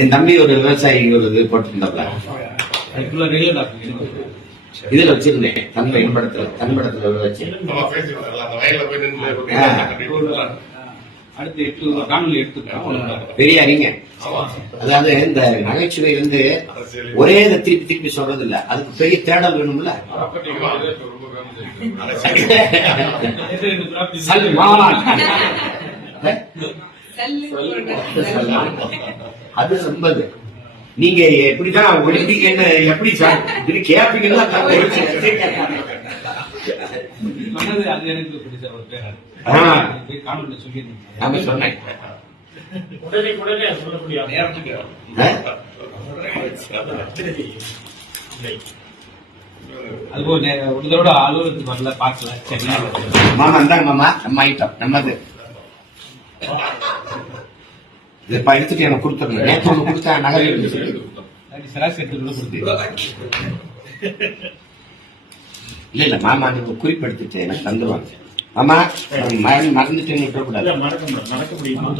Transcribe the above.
என் தம்பி ஒரு விவசாயி ஒரு இது போட்டிருந்தாப்ல, இதுல வச்சிருந்தேன். தன்படத்துல வச்சு பெரிய அறிஞர். அதாவது இந்த நகைச்சுவை வந்து ஒரே இதை திருப்பி திருப்பி சொல்றது இல்ல, அதுக்கு பெரிய தேடல் வேணும்ல. அது ரொம்ப நீங்க எப்படிதான் ஒலிம்பிக்னு எப்படி இது கேப்பீங்கன்னா சொன்னேன். ஒரு தடவை அலுவலகத்துக்கு வரல, பார்க்கல. மாமா இருந்தாங்க, மாமா நம்ம ஐட்டம் நம்மது எடுத்துட்டு எனக்கு கொடுத்துருங்க. நேற்று ஒண்ணு கொடுத்தா நகை இல்ல இல்ல மாமா, நீங்க குறிப்பெடுத்துட்டு எனக்கு தந்துருவாங்க. மாமா மறந்துட்டு கூடாது. மறக்க முடியுமா?